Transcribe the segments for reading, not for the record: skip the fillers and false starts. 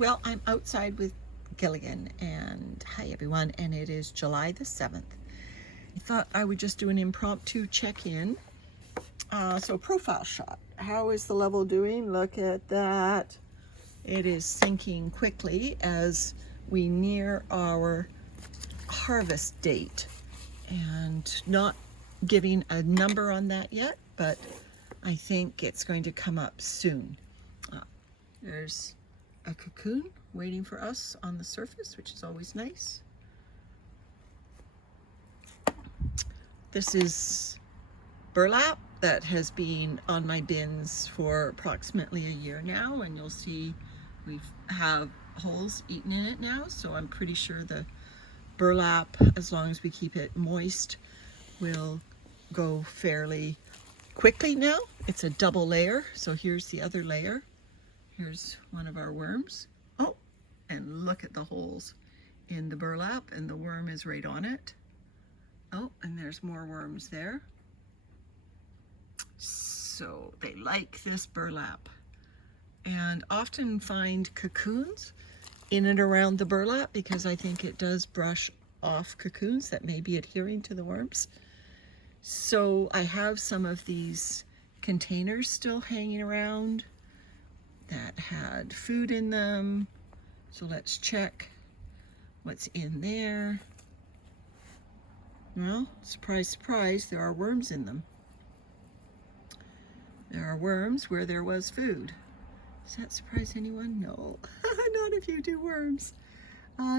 Well, I'm outside with Gilligan, and hi everyone, and it is July the 7th. I thought I would just do an impromptu check-in. So profile shot. How is the level doing? Look at that. It is sinking quickly as we near our harvest date, and not giving a number on that yet, but I think it's going to come up soon. There's a cocoon waiting for us on the surface, which is always nice. This is burlap that has been on my bins for approximately a year now, and you'll see we have holes eaten in it now, so I'm pretty sure the burlap, as long as we keep it moist, will go fairly quickly now. It's a double layer, so here's the other layer. Here's one of our worms. Oh, and look at the holes in the burlap, and the worm is right on it. Oh, and there's more worms there. So they like this burlap, and often find cocoons in and around the burlap because I think it does brush off cocoons that may be adhering to the worms. So I have some of these containers still hanging around that had food in them. So let's check what's in there. Well, surprise, surprise, there are worms in them. There are worms where there was food. Does that surprise anyone? No, not if you do worms.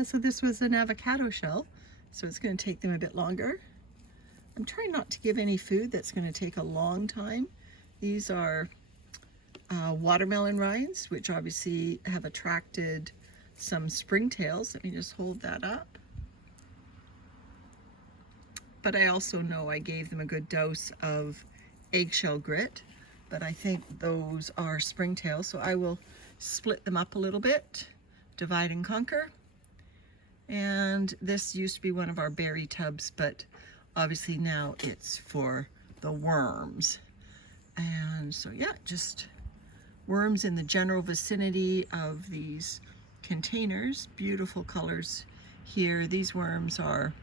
So this was an avocado shell, so it's going to take them a bit longer. I'm trying not to give any food that's going to take a long time. These are watermelon rinds, which obviously have attracted some springtails. Let me just hold that up. But I also know I gave them a good dose of eggshell grit, but I think those are springtails, so I will split them up a little bit, divide and conquer. And this used to be one of our berry tubs, but obviously now it's for the worms. And so yeah, just worms in the general vicinity of these containers. Beautiful colors here. These worms are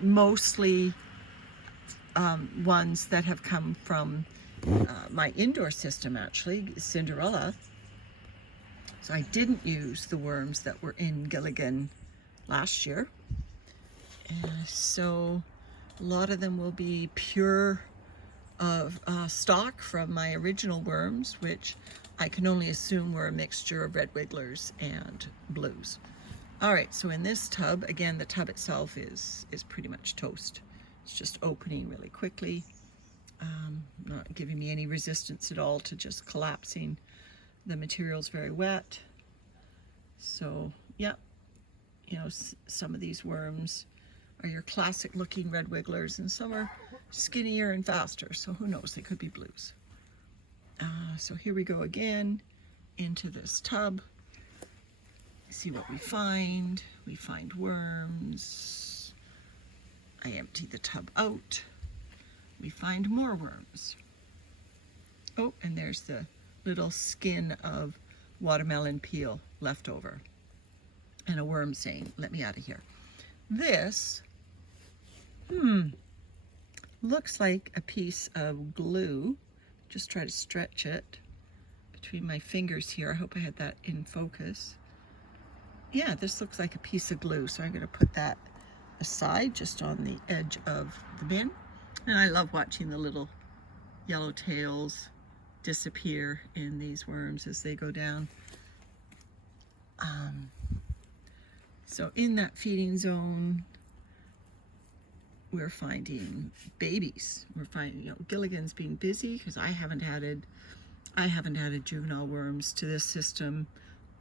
mostly ones that have come from my indoor system, actually, Cinderella. So I didn't use the worms that were in Gilligan last year. So a lot of them will be pure of stock from my original worms, which I can only assume were a mixture of red wigglers and blues. All right, so in this tub, again, the tub itself is pretty much toast. It's just opening really quickly, not giving me any resistance at all to just collapsing. The material's very wet. So yeah, you know, some of these worms are your classic looking red wigglers, and some are skinnier and faster, so who knows, they could be blues. So here we go again into this tub. See what we find. We find worms. I empty the tub out. We find more worms. Oh, and there's the little skin of watermelon peel left over, and a worm saying, "Let me out of here." This looks like a piece of glue. Just try to stretch it between my fingers here. I hope I had that in focus. Yeah, this looks like a piece of glue, so I'm going to put that aside just on the edge of the bin. And I love watching the little yellow tails disappear in these worms as they go down. So in that feeding zone, we're finding babies. We're finding, you know, Gilligan's being busy because I haven't added juvenile worms to this system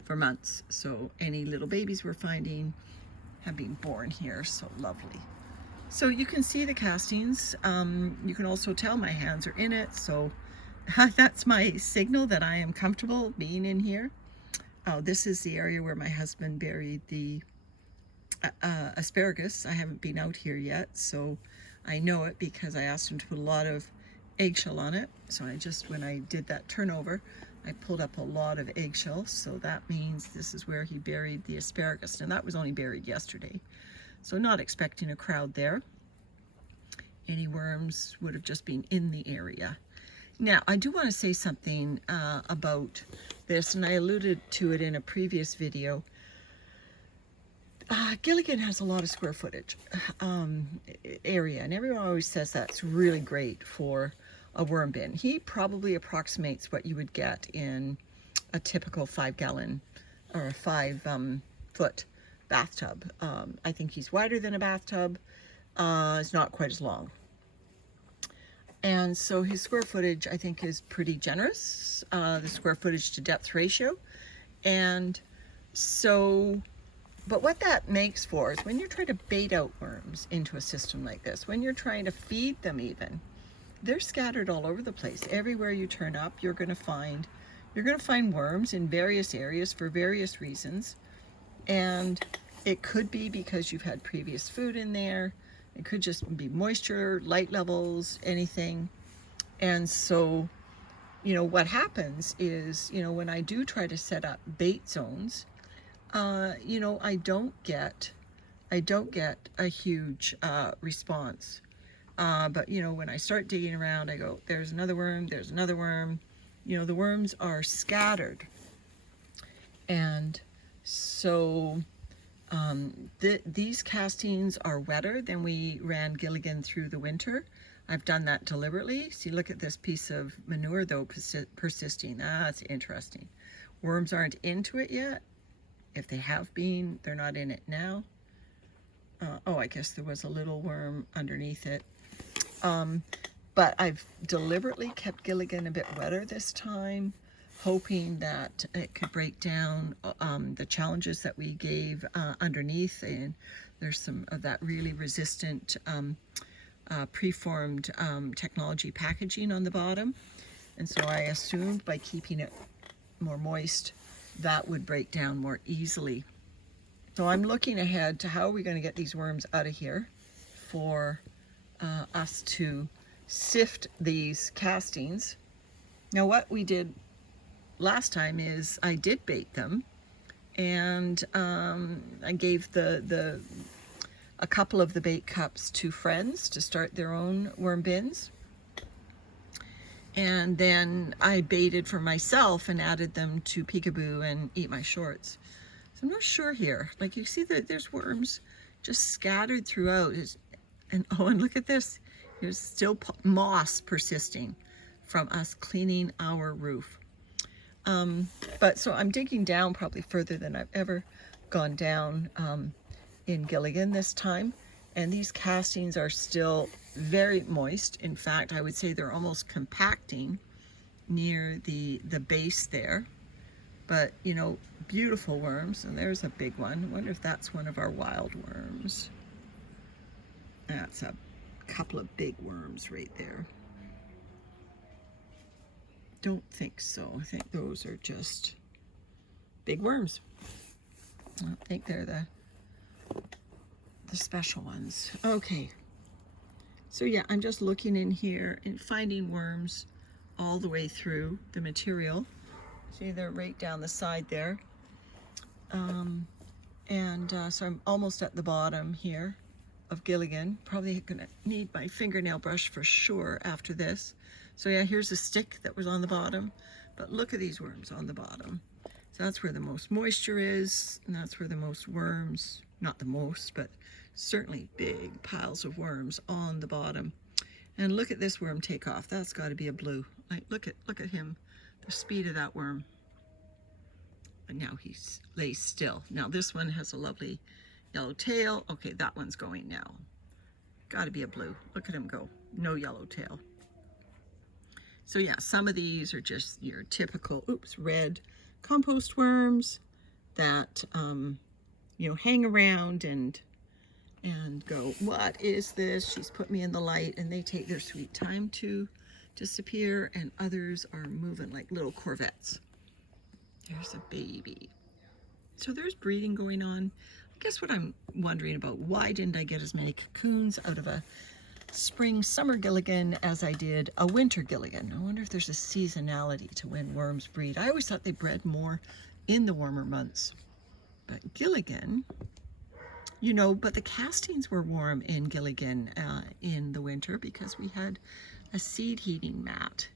for months. So any little babies we're finding have been born here. So lovely. So you can see the castings. You can also tell my hands are in it. So that's my signal that I am comfortable being in here. Oh, this is the area where my husband buried the asparagus. I haven't been out here yet, so I know it because I asked him to put a lot of eggshell on it. So when I did that turnover, I pulled up a lot of eggshells, so that means this is where he buried the asparagus, and that was only buried yesterday. So not expecting a crowd there. Any worms would have just been in the area. Now, I do want to say something about this, and I alluded to it in a previous video. Gilligan has a lot of square footage area, and everyone always says that's really great for a worm bin. He probably approximates what you would get in a typical 5-gallon or a 5-foot bathtub. I think he's wider than a bathtub. It's not quite as long. And so his square footage, I think, is pretty generous, the square footage to depth ratio. And so, but what that makes for is when you're trying to bait out worms into a system like this, when you're trying to feed them even, they're scattered all over the place. Everywhere you turn up, you're going to find worms in various areas for various reasons. And it could be because you've had previous food in there. It could just be moisture, light levels, anything. And so, you know, what happens is, you know, when I do try to set up bait zones, you know, I don't get a huge response. But, you know, when I start digging around, I go, there's another worm, there's another worm. You know, the worms are scattered. And so these castings are wetter than we ran Gilligan through the winter. I've done that deliberately. See, look at this piece of manure, though, persisting. That's interesting. Worms aren't into it yet. If they have been, they're not in it now. Oh, I guess there was a little worm underneath it. But I've deliberately kept Gilligan a bit wetter this time, hoping that it could break down the challenges that we gave underneath. And there's some of that really resistant preformed technology packaging on the bottom. And so I assumed by keeping it more moist, that would break down more easily. So I'm looking ahead to how are we going to get these worms out of here for us to sift these castings. Now what we did last time is I did bait them, and I gave a couple of the bait cups to friends to start their own worm bins. And then I baited for myself and added them to Peekaboo and Eat My Shorts. So I'm not sure here. Like you see that there's worms just scattered throughout. And oh, and look at this. There's still moss persisting from us cleaning our roof. But so I'm digging down probably further than I've ever gone down in Gilligan this time. And these castings are still very moist. In fact, I would say they're almost compacting near the base there. But, you know, beautiful worms. And there's a big one. I wonder if that's one of our wild worms. That's a couple of big worms right there. Don't think so. I think those are just big worms. I don't think they're the special ones. Okay. So yeah, I'm just looking in here and finding worms all the way through the material. See, they're right down the side there. So I'm almost at the bottom here of Gilligan. Probably gonna need my fingernail brush for sure after this. So yeah, here's a stick that was on the bottom, but look at these worms on the bottom. So that's where the most moisture is, and that's where the most worms, not the most, but certainly big piles of worms on the bottom. And look at this worm take off. That's got to be a blue. Like, look at him, the speed of that worm. And now he lays still. Now this one has a lovely yellow tail. Okay, that one's going now. Got to be a blue. Look at him go. No yellow tail. So yeah, some of these are just your typical, red compost worms that, you know, hang around and go, what is this? She's put me in the light, and they take their sweet time to disappear, and others are moving like little Corvettes. There's a baby. So there's breeding going on. I guess what I'm wondering about, why didn't I get as many cocoons out of a spring, summer Gilligan as I did a winter Gilligan. I wonder if there's a seasonality to when worms breed. I always thought they bred more in the warmer months. But Gilligan, you know, but the castings were warm in Gilligan in the winter because we had a seed heating mat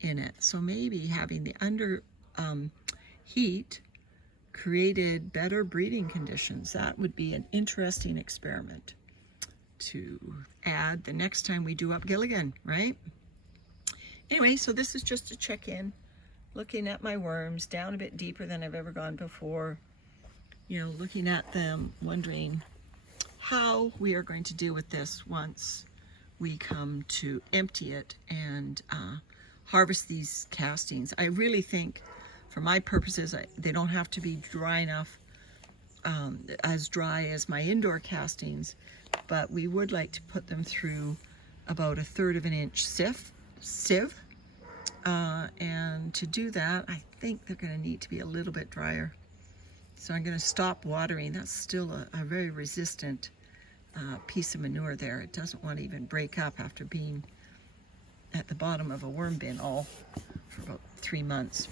in it. So maybe having the under heat created better breeding conditions. That would be an interesting experiment to add the next time we do up Gilligan, right? Anyway, so this is just a check-in, looking at my worms down a bit deeper than I've ever gone before, you know, looking at them, wondering how we are going to deal with this once we come to empty it and harvest these castings. I really think, for my purposes, they don't have to be dry enough, as dry as my indoor castings, but we would like to put them through about 1/3 of an inch sieve. And to do that, I think they're going to need to be a little bit drier. So I'm going to stop watering. That's still a very resistant piece of manure there. It doesn't want to even break up after being at the bottom of a worm bin all for about 3 months.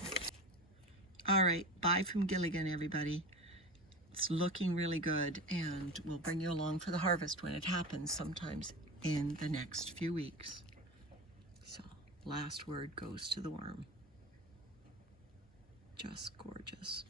All right, bye from Gilligan, everybody. It's looking really good, and we'll bring you along for the harvest when it happens sometimes in the next few weeks. So, last word goes to the worm. Just gorgeous.